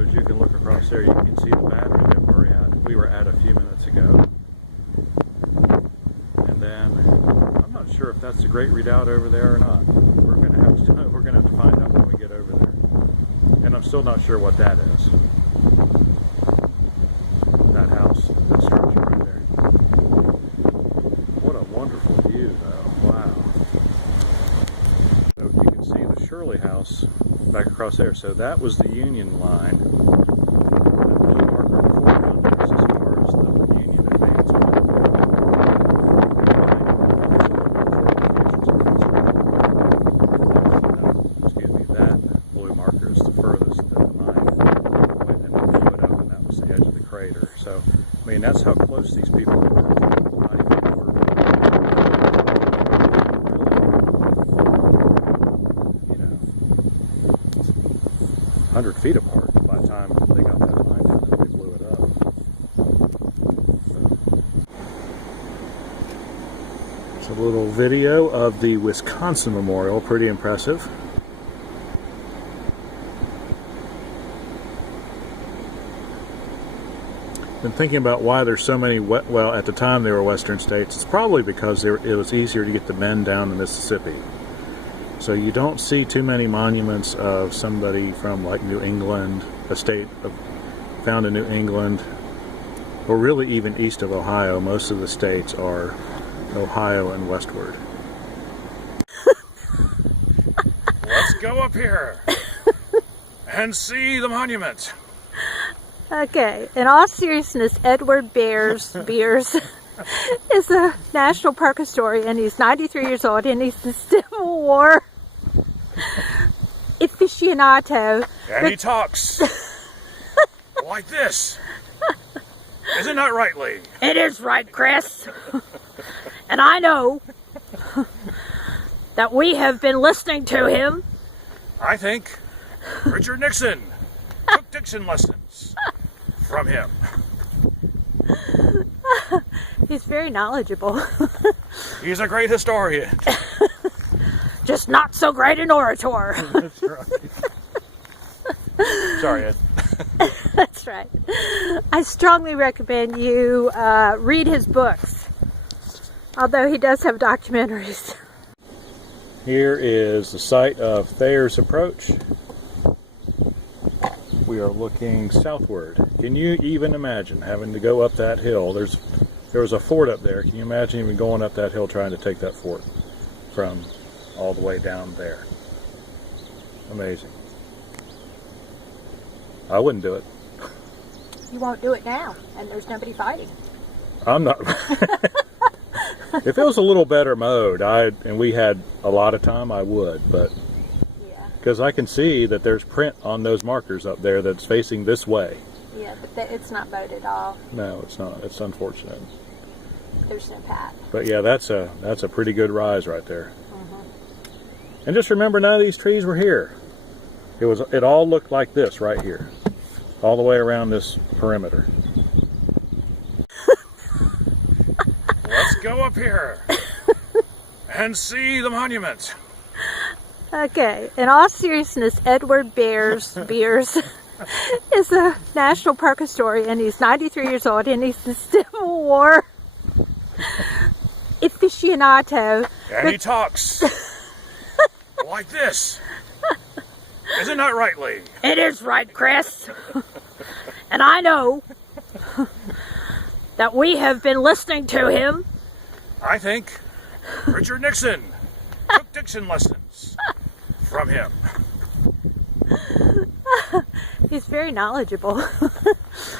photos, you can look across there. You can see the battery that we were at a few minutes ago. And then I'm not sure if that's a great redoubt over there or not. We're gonna have to find out when we get over there. And I'm still not sure what that is. That house, that structure right there. What a wonderful view, though. Wow. So you can see the Shirley house back across there. So that was the Union line. The blue marker before is as far as the Union advance. Excuse me, that blue marker is the furthest that the mine went and blew it up, and that was the edge of the crater. So, I mean, that's how close these people were. You know, 100 feet apart by the time they got that line down and they blew it up. There's a little video of the Wisconsin Memorial, pretty impressive. Been thinking about why there's so many, well, at the time they were western states. It's probably because it was easier to get the men down the Mississippi. So you don't see too many monuments of somebody from like New England, a state found in New England, or really even east of Ohio. Most of the states are Ohio and westward. Let's go up here and see the monument. Okay, in all seriousness, Edwin Bearss is a National Park historian. He's 93 years old and he's a Civil War aficionado. And he talks like this. Isn't that right, Lee? It is right, Chris. And I know that we have been listening to him. I think Richard Nixon took diction lessons from him. He's very knowledgeable. He's a great historian. Just not so great an orator. That's right. Sorry, Ed. That's right. I strongly recommend you read his books, although he does have documentaries. Here is the site of Thayer's Approach. We are looking southward. Can you even imagine having to go up that hill? There was a fort up there. Can you imagine even going up that hill trying to take that fort from all the way down there? Amazing. I wouldn't do it. You won't do it now, and there's nobody fighting. I'm not. If it was a little better mode, and we had a lot of time, I would, but because I can see that there's print on those markers up there that's facing this way. Yeah, but it's not mowed at all. No, it's not. It's unfortunate. There's no path. But yeah, that's a pretty good rise right there. And just remember, none of these trees were here. It all looked like this right here, all the way around this perimeter. Let's go up here and see the monument. Okay, in all seriousness, Edwin Bearss is a National Park historian. He's 93 years old and he's a Civil War aficionado. And he talks like this. Isn't that right, Lee? It is right, Chris. And I know that we have been listening to him. I think Richard Nixon took diction lessons from him. He's very knowledgeable.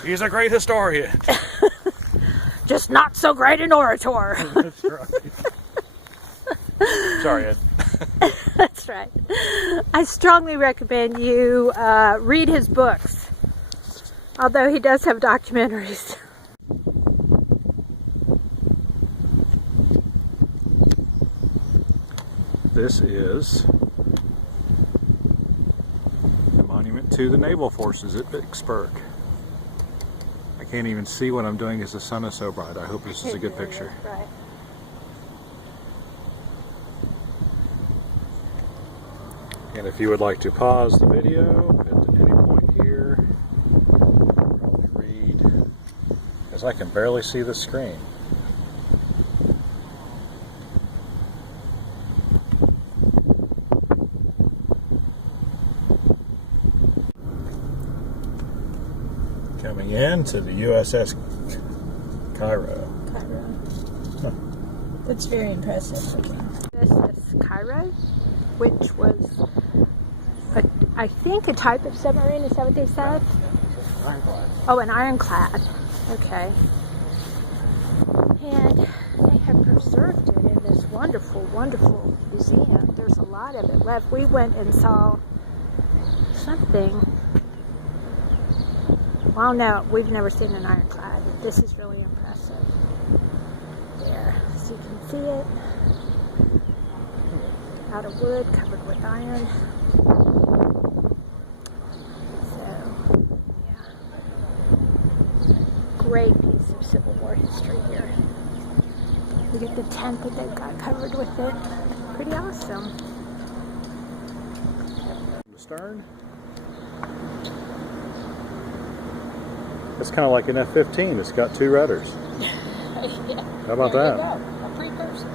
He's a great historian. Just not so great an orator. That's right. Sorry, Ed. That's right. I strongly recommend you read his books, although he does have documentaries. This is the monument to the naval forces at Vicksburg. I can't even see what I'm doing because the sun is so bright. I hope this is a good picture. Right. And if you would like to pause the video at any point here because I can barely see the screen. Coming in to the USS Cairo. Cairo. That's very impressive looking. USS Cairo, which was, I think, a type of submarine. Is that what they said? Ironclad. Oh, an ironclad. Okay. And they have preserved it in this wonderful, wonderful museum. There's a lot of it left. We went and saw something. Well, no, we've never seen an ironclad. This is really impressive. There, so you can see it. Out of wood, covered with iron. So, yeah. Great piece of Civil War history here. Look at the tent that they've got covered with it. Pretty awesome. The stern. It's kind of like an F-15. It's got two rudders. Yeah. How about There that? you go. A precursor.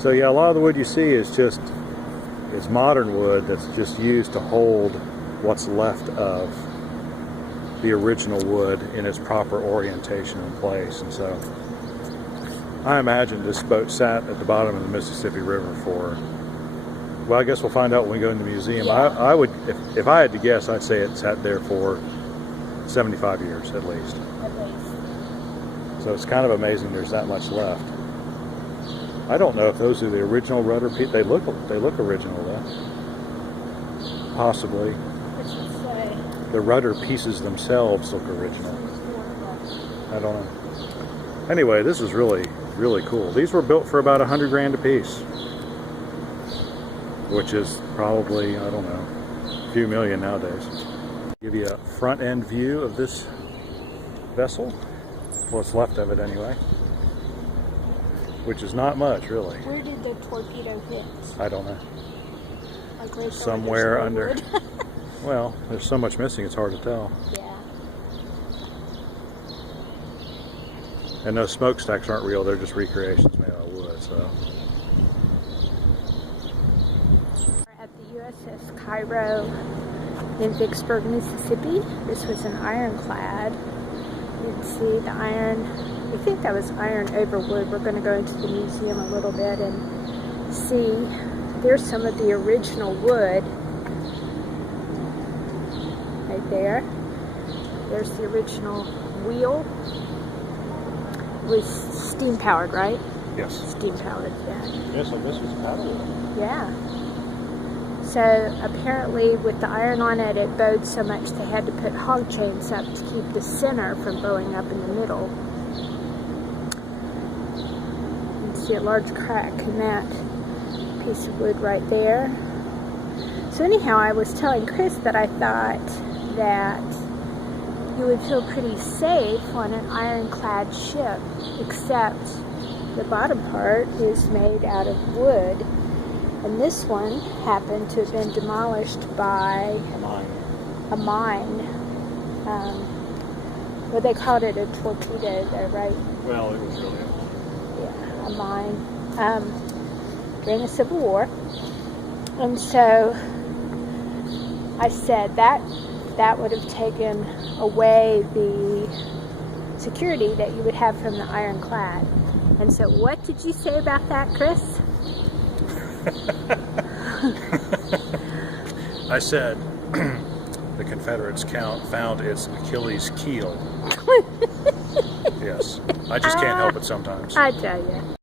So yeah, a lot of the wood you see is just, it's modern wood that's just used to hold what's left of the original wood in its proper orientation and place. And so I imagine this boat sat at the bottom of the Mississippi River for, well, I guess we'll find out when we go in the museum. Yeah. I would, if I had to guess, I'd say it sat there for 75 years at least. At least. So it's kind of amazing there's that much left. I don't know if those are the original rudder pieces. They look original though. Possibly. What should say? The rudder pieces themselves look original. I don't know. Anyway, this is really, really cool. These were built for about 100 grand a piece, which is probably, I don't know, a few million nowadays. Give you a front end view of this vessel, what's left of it anyway, which is not much really. Where did the torpedo hit? I don't know. Like right Somewhere there, under. wood. Well, there's so much missing it's hard to tell. Yeah. And those smokestacks aren't real, they're just recreations made out of wood. So At the USS Cairo in Vicksburg, Mississippi. This was an ironclad. You can see the iron. I think that was iron over wood. We're going to go into the museum a little bit and see. There's some of the original wood right there. There's the original wheel. It was steam powered, right? yes. Steam powered, yeah. Yes, I guess it's paddle. Yeah. So apparently with the iron on it, it bowed so much they had to put hog chains up to keep the center from bowing up in the middle. You can see a large crack in that piece of wood right there. So anyhow, I was telling Chris that I thought that you would feel pretty safe on an ironclad ship, except the bottom part is made out of wood. And this one happened to have been demolished by a mine. Well, they called it a torpedo though, right? Well, it was really Yeah, a mine. During the Civil War. And so I said that would have taken away the security that you would have from the ironclad. And so what did you say about that, Chris? I said the Confederates found its Achilles heel. Yes, I just can't help it sometimes. I tell you.